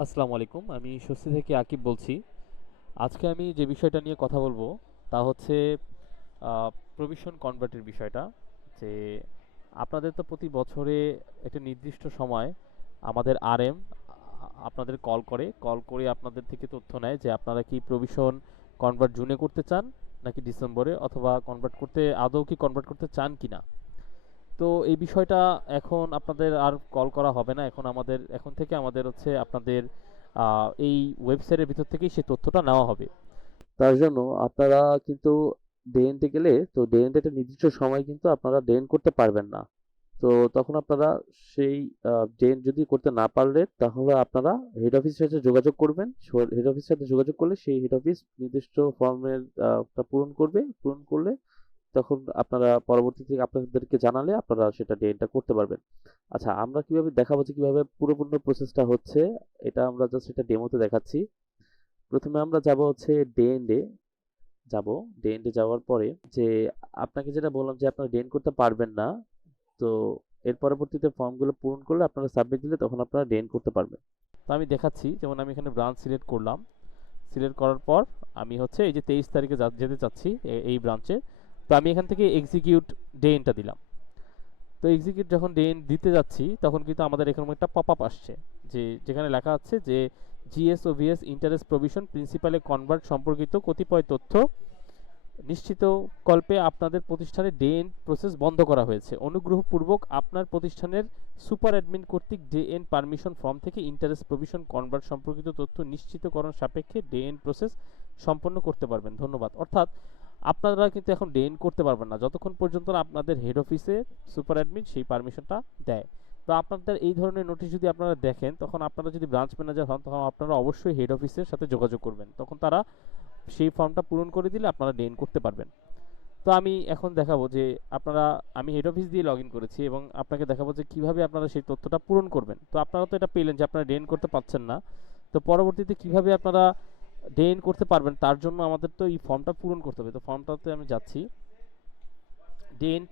আসসালামু আলাইকুম। আমি স্বস্তি থেকে আকিব বলছি। আজকে আমি যে বিষয়টা নিয়ে কথা বলবো তা হচ্ছে প্রভিশন কনভার্টের বিষয়টা। যে আপনাদের তো প্রতি বছরে একটা নির্দিষ্ট সময় আমাদের আরএম আপনাদের কল করে আপনাদের থেকে তথ্য নেয় যে আপনারা কি প্রভিশন কনভার্ট জুনে করতে চান নাকি ডিসেম্বরে, অথবা কনভার্ট করতে আদৌ কি কনভার্ট করতে চান কিনা। তো এই বিষয়টা এখন আপনাদের আর কল করা হবে না। এখন থেকে আমাদের হচ্ছে আপনাদের এই ওয়েবসাইটের ভিতর থেকেই সেই তথ্যটা নেওয়া হবে। তার জন্য আপনারা কিন্তু ডেএনতে গেলে তো ডেএনতে একটা নির্দিষ্ট সময় কিন্তু আপনারা ডেএন করতে পারবেন না। তো তখন আপনারা সেই ডেএন যদি করতে না পারলে তাহলে আপনারা হেড অফিসের সাথে যোগাযোগ করবেন। হেড অফিসের সাথে যোগাযোগ করলে সেই হেড অফিস নির্দিষ্ট ফর্মের পূরণ করলে তখন আপনারা পরবর্তীতে আপনাদেরকে জানালে আপনারা সেটা ডেটা করতে পারবেন। আচ্ছা, আমরা কিভাবে দেখাবো যে কিভাবে পুরোপূর্ণ প্রসেসটা হচ্ছে, এটা আমরা জাস্ট এটা ডেমোতে দেখাচ্ছি। প্রথমে আমরা যাব হচ্ছে ডেএনডে যাব। ডেএনডে যাওয়ার পরে যে আপনাকে যেটা বললাম যে আপনারা ডেন করতে পারবেন না, তো এর পরবর্তীতে ফর্মগুলো পূরণ করলে আপনারা সাবমিট দিলে তখন আপনারা ডেন করতে পারবেন। তো আমি দেখাচ্ছি, যেমন আমি এখানে ব্রাঞ্চ সিলেক্ট করলাম। সিলেক্ট করার পর আমি হচ্ছে এই যে 23 তারিখে যেতে চাচ্ছি এই ব্রাঞ্চে। তো আমি এখান থেকে এক্সিকিউট ডেনটা দিলাম। তো এক্সিকিউট যখন দিতে যাচ্ছি তখন কিন্তু আমাদের এখানে একটা পপ আপ আসছে, যেখানে লেখা আছে যে জিএস ও ভিএস ইন্টারেস্ট প্রভিশন প্রিন্সিপালে কনভার্ট সম্পর্কিত কতিপয় তথ্য নিশ্চিত কল্পে আপনাদের প্রতিষ্ঠানে ডেএন প্রসেস বন্ধ করা হয়েছে। অনুগ্রহপূর্বক আপনার প্রতিষ্ঠানের সুপার অ্যাডমিন কর্তৃক ডেএন পারমিশন ফর্ম থেকে ইন্টারেস্ট প্রভিশন কনভার্ট সম্পর্কিত তথ্য নিশ্চিতকরণ সাপেক্ষে ডেএন প্রসেস সম্পন্ন করতে পারবেন। ধন্যবাদ। অর্থাৎ আপনারা কিন্তু এখন ডেইন করতে পারবেন না যতক্ষণ পর্যন্ত না আপনাদের হেড অফিসে সুপার অ্যাডমিন সেই পারমিশনটা দেয়। তো আপনাদের এই ধরনের নোটিশ যদি আপনারা দেখেন, তখন আপনারা যদি ব্রাঞ্চ ম্যানেজার হন তখন আপনারা অবশ্যই হেড অফিসের সাথে যোগাযোগ করবেন। তখন তারা সেই ফর্মটা পূরণ করে দিলে আপনারা ডেইন করতে পারবেন। তো আমি এখন দেখাবো যে আমি হেড অফিস দিয়ে লগ ইন করেছি এবং আপনাকে দেখাবো যে কিভাবে আপনারা সেই তথ্যটা পূরণ করবেন। তো আপনারা তো এটা পেলেন যে আপনারা ডেইন করতে পারছেন না। তো পরবর্তীতে কিভাবে আপনারা ডেইন করতে পারবেন তার জন্য আমাদের তো এই ফর্মটা পূরণ করতে হবে। তো ফর্মটাতে আমি যাচ্ছি।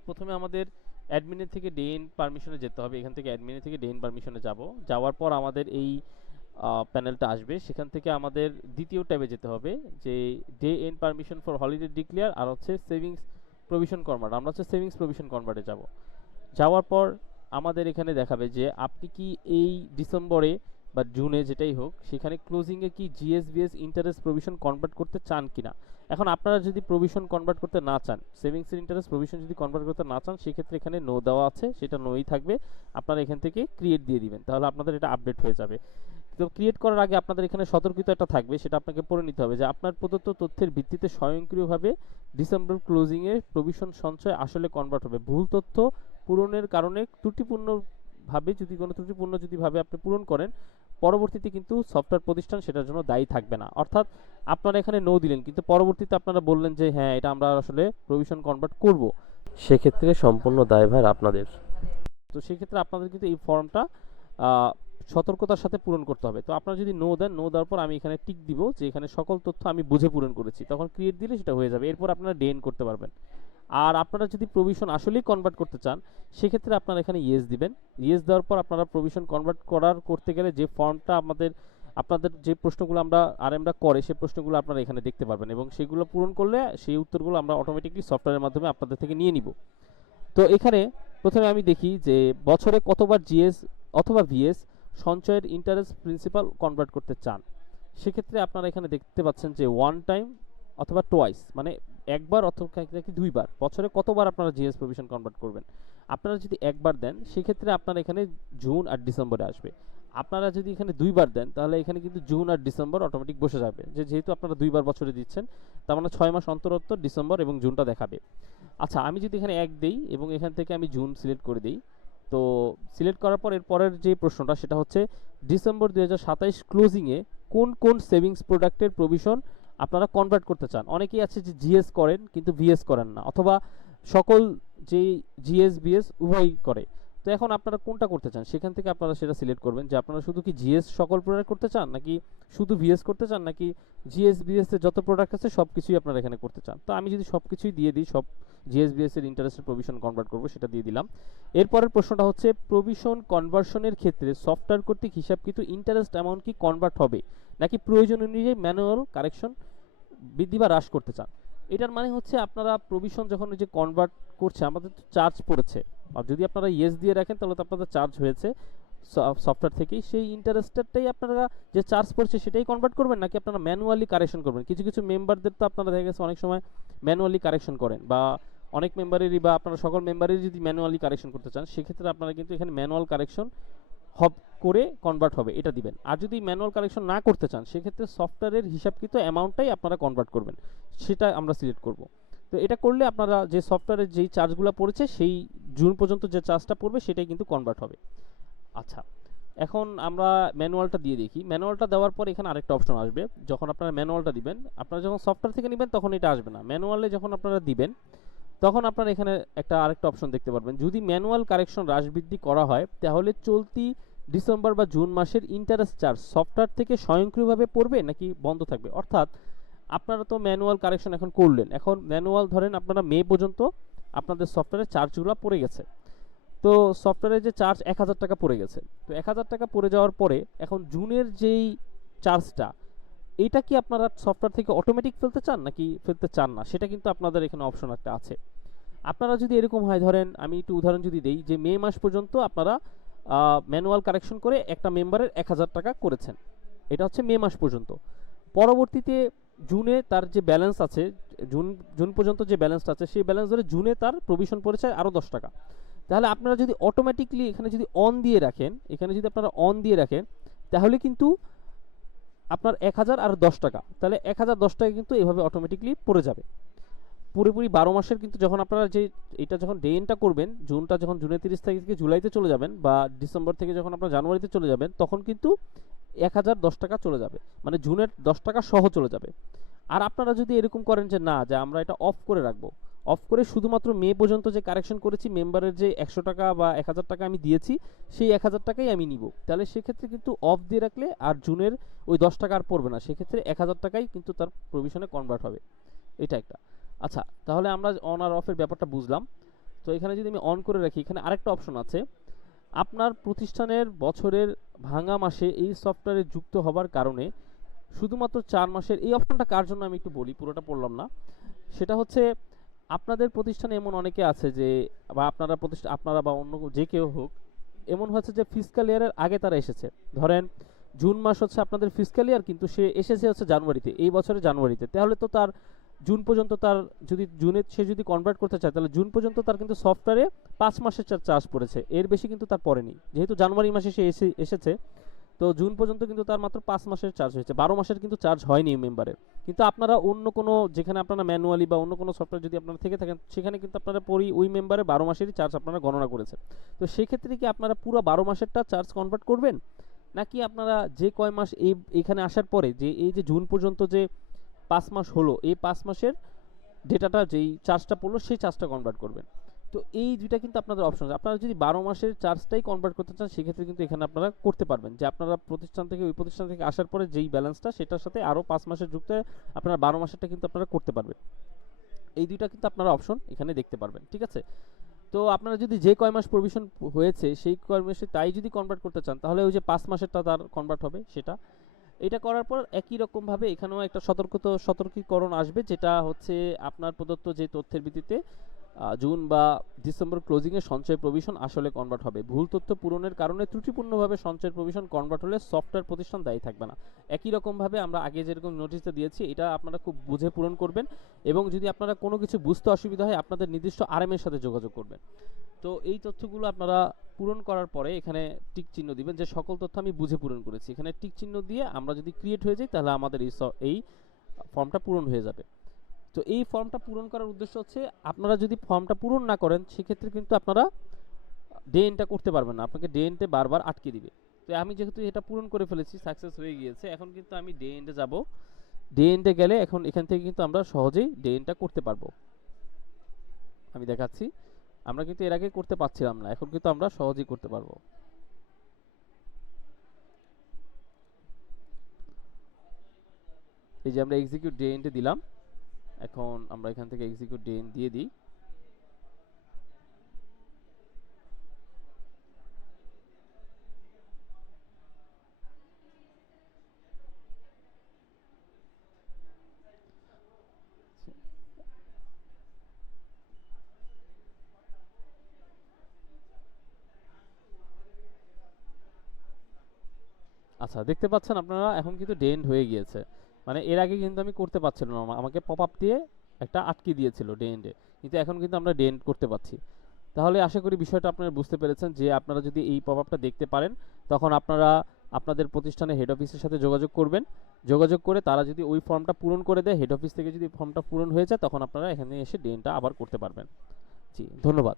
প্রথমে আমাদের অ্যাডমিনের থেকে ডেইন পারমিশনে যেতে হবে। এখান থেকে অ্যাডমিনের থেকে ডেইন পারমিশনে যাব। যাওয়ার পর আমাদের এই প্যানেলটা আসবে। সেখান থেকে আমাদের দ্বিতীয় ট্যাবে যেতে হবে, যে day end permission for holiday declare আর হচ্ছে সেভিংস প্রভিশন কনভার্ট। আমরা হচ্ছে সেভিংস প্রভিশন কনভার্টে যাব। যাওয়ার পর আমাদের এখানে দেখাবে যে আপনি কি এই ডিসেম্বরে বা জুনে যেটাই হোক সেখানে ক্লোজিংয়ে কি জিএসবিএস ইন্টারেস্ট প্রভিশন কনভার্ট করতে চান কিনা। এখন আপনারা যদি প্রভিশন কনভার্ট করতে না চান, সেভিংসের ইন্টারেস্ট প্রভিশন যদি কনভার্ট করতে না চান, সেক্ষেত্রে এখানে নো দেওয়া আছে, সেটা নোই থাকবে। আপনারা এখান থেকে ক্রিয়েট দিয়ে দিবেন, তাহলে আপনাদের এটা আপডেট হয়ে যাবে। তো ক্রিয়েট করার আগে আপনাদের এখানে সতর্কিত একটা থাকবে, সেটা আপনাকে পড়ে নিতে হবে যে আপনার প্রদত্ত তথ্যের ভিত্তিতে স্বয়ংক্রিয়ভাবে ডিসেম্বর ক্লোজিংয়ে প্রভিশন সঞ্চয় আসলে কনভার্ট হবে। ভুল তথ্য পূরণের কারণে ত্রুটিপূর্ণ যদি ভাবে আপনি পূরণ করেন, পরবর্তীতে কিন্তু সফটওয়্যার প্রতিষ্ঠান সেটার জন্য দায়ী থাকবে না। অর্থাৎ আপনারা এখানে নো দিলেন কিন্তু পরবর্তীতে আপনারা বললেন যে হ্যাঁ এটা আমরা আসলে প্রভিশন কনভার্ট করব, সেক্ষেত্রে সম্পূর্ণ দায়ভার আপনাদের। তো সেক্ষেত্রে আপনাদের কিন্তু এই ফর্মটা সতর্কতার সাথে পূরণ করতে হবে। তো আপনারা যদি নো দেন, নো দেওয়ার পর আমি এখানে টিক দিব যে এখানে সকল তথ্য আমি বুঝে পূরণ করেছি, তখন ক্রিয়েট দিলে সেটা হয়ে যাবে। এরপর আপনারা ডেন করতে পারবেন। আর আপনারা যদি প্রভিশন আসলেই কনভার্ট করতে চান, সেক্ষেত্রে আপনারা এখানে ইয়েস দিবেন। ইয়েস দেওয়ার পর আপনারা প্রভিশন কনভার্ট করতে গেলে যে ফর্মটা আপনাদের যে প্রশ্নগুলো আমরা করে সেই প্রশ্নগুলো আপনারা এখানে দেখতে পারবেন এবং সেগুলো পূরণ করলে সেই উত্তরগুলো আমরা অটোমেটিকলি সফটওয়্যারের মাধ্যমে আপনাদের থেকে নিয়ে নিব। তো এখানে প্রথমে আমি দেখি যে বছরে কতবার জিএস অথবা ভিএস সঞ্চয়ের ইন্টারেস্ট প্রিন্সিপাল কনভার্ট করতে চান। সেক্ষেত্রে আপনারা এখানে দেখতে পাচ্ছেন যে ওয়ান টাইম অথবা টোয়াইস, মানে একবার অথবা নাকি দুইবার, বছরে কতবার আপনারা জিএস প্রভিশন কনভার্ট করবেন। আপনারা যদি একবার দেন সেক্ষেত্রে আপনারা এখানে জুন আর ডিসেম্বরে আসবে। আপনারা যদি এখানে দুইবার দেন তাহলে এখানে কিন্তু জুন আর ডিসেম্বর অটোমেটিক বসে যাবে, যেহেতু আপনারা দুইবার বছরে দিচ্ছেন, তার মানে 6 মাস অন্তর অন্তর ডিসেম্বর এবং জুনটা দেখাবে। আচ্ছা, আমি যদি এখানে এক দেই এবং এখান থেকে আমি জুন সিলেক্ট করে দিই, তো সিলেক্ট করার পর এর পরের যে প্রশ্নটা সেটা হচ্ছে ডিসেম্বর 2027 ক্লোজিংয়ে কোন কোন সেভিংস প্রোডাক্টের প্রভিশন আপনারা কনভার্ট করতে চান। অনেকেই আছে যে জিএস করেন কিন্তু ভিএস করেন না, অথবা সকল যে জিএস বিএস উভয়ই করে। তো এখন আপনারা কোনটা করতে চান সেখান থেকে আপনারা সেটা সিলেক্ট করবেন যে আপনারা শুধু কি জিএস সকল প্রোডাক্ট করতে চান, নাকি শুধু ভিএস করতে চান, নাকি জিএস বিএস এর যত প্রোডাক্ট আছে সব কিছুই আপনারা এখানে করতে চান। তো আমি যদি সব কিছুই দিয়ে দিই, সব জিএস বিএস এর ইন্টারেস্টের প্রভিশন কনভার্ট করব, সেটা দিয়ে দিলাম। এরপরের প্রশ্নটা হচ্ছে প্রভিশন কনভার্সনের ক্ষেত্রে সফটওয়্যার কর্তৃক হিসাবকৃত ইন্টারেস্ট অ্যামাউন্ট কি কনভার্ট হবে, নাকি প্রয়োজন অনুযায়ী ম্যানুয়াল কারেকশন বৃদ্ধি বা হ্রাস করতে চান। এটার মানে হচ্ছে আপনারা প্রভিশন যখন ওই যে কনভার্ট করছে, আমাদের তো চার্জ পড়েছে, আর যদি আপনারা ইয়েস দিয়ে রাখেন তাহলে তো আপনাদের চার্জ হয়েছে সফটওয়্যার থেকেই, সেই ইন্টারেস্টেরটাই আপনারা যে চার্জ পড়ছে সেটাই কনভার্ট করবেন, নাকি আপনারা ম্যানুয়ালি কারেকশন করবেন। কিছু কিছু মেম্বারদের তো আপনারা দেখা গেছে অনেক সময় ম্যানুয়ালি কারেকশন করেন, বা অনেক মেম্বারেরই বা আপনারা সকল মেম্বারেরই যদি ম্যানুয়ালি কারেকশন করতে চান, সেক্ষেত্রে আপনারা কিন্তু এখানে ম্যানুয়াল কারেকশন করে কনভার্ট হবে এটা দিবেন। আর যদি ম্যানুয়াল কারেকশন না করতে চান, সেক্ষেত্রে সফটওয়্যারের হিসাবকৃত অ্যামাউন্টটাই আপনারা কনভার্ট করবেন, সেটা আমরা সিলেক্ট করব। তো এটা করলে আপনারা যে সফটওয়্যারের যেই চার্জগুলো পড়েছে সেই জুন পর্যন্ত যে চার্জটা পড়বে সেটাই কিন্তু কনভার্ট হবে। আচ্ছা, এখন আমরা ম্যানুয়ালটা দিয়ে দেখি। ম্যানুয়ালটা দেওয়ার পর এখানে আরেকটা অপশন আসবে। যখন আপনারা ম্যানুয়ালটা দিবেন, আপনারা যখন সফটওয়্যার থেকে নেবেন তখন এটা আসবে না, ম্যানুয়ালে যখন আপনারা দিবেন তখন আপনারা এখানে আরেকটা অপশন দেখতে পারবেন। যদি ম্যানুয়াল কারেকশন হ্রাস বৃদ্ধি করা হয়, তাহলে চলতি ডিসেম্বর বা জুন মাসের ইন্টারেস্ট চার্জ সফটওয়্যার থেকে স্বয়ংক্রিয়ভাবে পড়বে নাকি বন্ধ থাকবে। অর্থাৎ আপনারা তো ম্যানুয়াল কারেকশন এখন করলেন, এখন ম্যানুয়াল ধরেন আপনারা মে পর্যন্ত আপনাদের সফটওয়্যারের চার্জগুলো পড়ে গেছে। তো সফটওয়্যারের যে চার্জ 1000 টাকা পড়ে গেছে, তো 1000 টাকা পড়ে যাওয়ার পরে এখন জুনের যেই চার্জটা, এইটা কি আপনারা সফটওয়্যার থেকে অটোমেটিক ফেলতে চান নাকি ফেলতে চান না, সেটা কিন্তু আপনাদের এখানে অপশন একটা আছে। আপনারা যদি এরকম হয়, ধরেন আমি একটু উদাহরণ যদি দেই, যে মে মাস পর্যন্ত আপনারা ম্যানুয়াল কারেকশন করে একটা মেম্বারের 1000 টাকা করেছেন, এটা হচ্ছে মে মাস পর্যন্ত। পরবর্তীতে জুনে তার যে ব্যালেন্স আছে, জুন জুন পর্যন্ত যে ব্যালেন্সটা আছে, সেই ব্যালেন্স ধরে জুনে তার প্রভিশন পড়েছে আরও 10 টাকা। তাহলে আপনারা যদি অটোমেটিকলি এখানে যদি অন দিয়ে রাখেন, এখানে যদি আপনারা অন দিয়ে রাখেন, তাহলে কিন্তু আপনার 1000 আর 10 টাকা, তাহলে 1010 টাকা কিন্তু এভাবে অটোমেটিকলি পড়ে যাবে। পুরোপুরি 12 মাসের কিন্তু যখন আপনারা যে এটা যখন ডে এন্ডটা করবেন, জুনটা যখন জুনের 30 তারিখ থেকে জুলাইতে চলে যাবেন, বা ডিসেম্বর থেকে যখন আপনারা জানুয়ারিতে চলে যাবেন, তখন কিন্তু 1010 টাকা চলে যাবে, মানে জুনের 10 টাকা সহ চলে যাবে। আর আপনারা যদি এরকম করেন যে না, যে আমরা এটা অফ করে রাখবো, অফ করে শুধুমাত্র মে পর্যন্ত যে কারেকশন করেছি, মেম্বারের যে 100 টাকা বা 1000 টাকা আমি দিয়েছি, সেই 1000 টাকাই আমি নিব, তাহলে সেক্ষেত্রে কিন্তু অফ দিয়ে রাখলে আর জুনের ওই 10 টাকা আর পড়বে না, সেক্ষেত্রে 1000 টাকাই কিন্তু তার প্রভিশনে কনভার্ট হবে। এটা একটা। আচ্ছা, তাহলে আমরা অন আর অফের ব্যাপারটা বুঝলাম। তো এখানে যদি আমি অন করে রাখি, এখানে আরেকটা অপশন আছে, আপনার প্রতিষ্ঠানের বছরের ভাঙা মাসে এই সফটওয়্যারে যুক্ত হবার কারণে শুধুমাত্র 4 মাসের, এই অপশনটা কার জন্য আমি একটু বলি, পুরোটা পড়লাম না। সেটা হচ্ছে আপনাদের প্রতিষ্ঠানে এমন অনেকে আছে যে, বা আপনারা বা অন্য যে কেউ হোক, এমন হচ্ছে যে ফিসক্যাল ইয়ারের আগে তারা এসেছে। ধরেন জুন মাস হচ্ছে আপনাদের ফিসক্যাল ইয়ার, কিন্তু সে এসেছে হচ্ছে জানুয়ারিতে, এই বছরের জানুয়ারিতে, তাহলে তো তার জুন পর্যন্ত তার যদি জুনে সে যদি কনভার্ট করতে চায়, তাহলে জুন পর্যন্ত তার কিন্তু সফটওয়্যারে 5 মাসের চার্জ পড়েছে, এর বেশি কিন্তু তার পড়েনি। যেহেতু জানুয়ারি মাসে সে এসেছে, তো জুন পর্যন্ত কিন্তু তার মাত্র 5 মাসের চার্জ হয়েছে, 12 মাসের কিন্তু চার্জ হয়নি মেম্বারের। কিন্তু আপনারা অন্য কোনো, যেখানে আপনারা ম্যানুয়ালি বা অন্য কোনো সফটওয়্যার যদি আপনারা থেকে থাকেন, সেখানে কিন্তু আপনারা ওই মেম্বারে 12 মাসেরই চার্জ আপনারা গণনা করেছে। তো সেক্ষেত্রে কি আপনারা পুরো 12 মাসেরটা চার্জ কনভার্ট করবেন, নাকি আপনারা যে কয় মাস এখানে আসার পরে যে এই যে জুন পর্যন্ত যে 5 মাস হলো, এই 5 মাসের ডেটাটা যেই চার্জটা পড়লো সেই চার্জটা কনভার্ট করবেন। তো এই দুইটা কিন্তু আপনাদের অপশন আছে। আপনারা যদি 12 মাসের চার্জটাই কনভার্ট করতে চান, সেক্ষেত্রে কিন্তু এখানে আপনারা করতে পারবেন, যে আপনারা ওই প্রতিষ্ঠান থেকে আসার পরে যেই ব্যালেন্সটা, সেটার সাথে আরও 5 মাসের যুক্ত আপনারা 12 মাসেরটা কিন্তু আপনারা করতে পারবেন। এই দুইটা কিন্তু আপনারা অপশন এখানে দেখতে পারবেন, ঠিক আছে। তো আপনারা যদি যে কয় মাস প্রভিশন হয়েছে সেই কয় মাসে তাই যদি কনভার্ট করতে চান, তাহলে ওই যে 5 মাসেরটা তার কনভার্ট হবে সেটা। এটা করার পর একই রকমভাবে এখানেও একটা সতর্কীকরণ আসবে, যেটা হচ্ছে আপনার প্রদত্ত যে তথ্যের ভিত্তিতে জুন বা ডিসেম্বর ক্লোজিংয়ে সঞ্চয় প্রভিশন আসলে কনভার্ট হবে। ভুল তথ্য পূরণের কারণে ত্রুটিপূর্ণভাবে সঞ্চয় প্রভিশন কনভার্ট হলে সফটওয়্যার প্রতিষ্ঠান দায়ী থাকবে না। একই রকমভাবে আমরা আগে যেরকম নোটিশটা দিয়েছি, এটা আপনারা খুব বুঝে পূরণ করবেন, এবং যদি আপনারা কোনো কিছু বুঝতে অসুবিধা হয়, আপনাদের নির্দিষ্ট আরএমের সাথে যোগাযোগ করবেন। তো এই তথ্যগুলো আপনারা পূরণ করার পরে এখানে টিক চিহ্ন দিবেন, যে সকল তথ্য আমি বুঝে পূরণ করেছি। এখানে টিক চিহ্ন দিয়ে আমরা যদি ক্রিয়েট হয়ে যাই, তাহলে আমাদের এই ফর্মটা পূরণ হয়ে যাবে। তো এই ফর্মটা পূরণ করার উদ্দেশ্য হচ্ছে, আপনারা যদি ফর্মটা পূরণ না করেন, সেক্ষেত্রে কিন্তু আপনারা ডে এন্ডটা করতে পারবেন না, আপনাকে ডে এন্ডে বারবার আটকে দিবে। তো আমি যেহেতু এটা পূরণ করে ফেলেছি, সাকসেস হয়ে গিয়েছে, এখন কিন্তু আমি ডে এন্ডে যাব। ডে এন্ডে গেলে এখন এখান থেকে কিন্তু আমরা সহজেই ডে এন্ডটা করতে পারবো। আমি দেখাচ্ছি, আমরা কিন্তু এর আগে করতে পারছিলাম না, এখন কিন্তু আমরা সহজেই করতে পারবো। এই যে আমরা এক্সিকিউট ডে এন্ডে দিলাম, এখন আমরা এখান থেকে এক্সিকিউট ডে এন্ড দিয়ে দিই। আচ্ছা, দেখতে পাচ্ছেন আপনারা এখন কিন্তু ডে এন্ড হয়ে গিয়েছে। মানে এর আগে কিন্তু আমি করতে পারছিলাম না, আমাকে পপ আপ দিয়ে একটা আটকে দিয়েছিল ডে এন্ডে, কিন্তু এখন কিন্তু আমরা ডে এন্ড করতে পারছি। তাহলে আশা করি বিষয়টা আপনারা বুঝতে পেরেছেন যে আপনারা যদি এই পপ আপটা দেখতে পারেন, তখন আপনারা আপনাদের প্রতিষ্ঠানে হেড অফিসের সাথে যোগাযোগ করবেন। যোগাযোগ করে তারা যদি ওই ফর্মটা পূরণ করে দেয়, হেড অফিস থেকে যদি ফর্মটা পূরণ হয়ে যায়, তখন আপনারা এখানে এসে ডে এন্ডটা আবার করতে পারবেন। জি, ধন্যবাদ।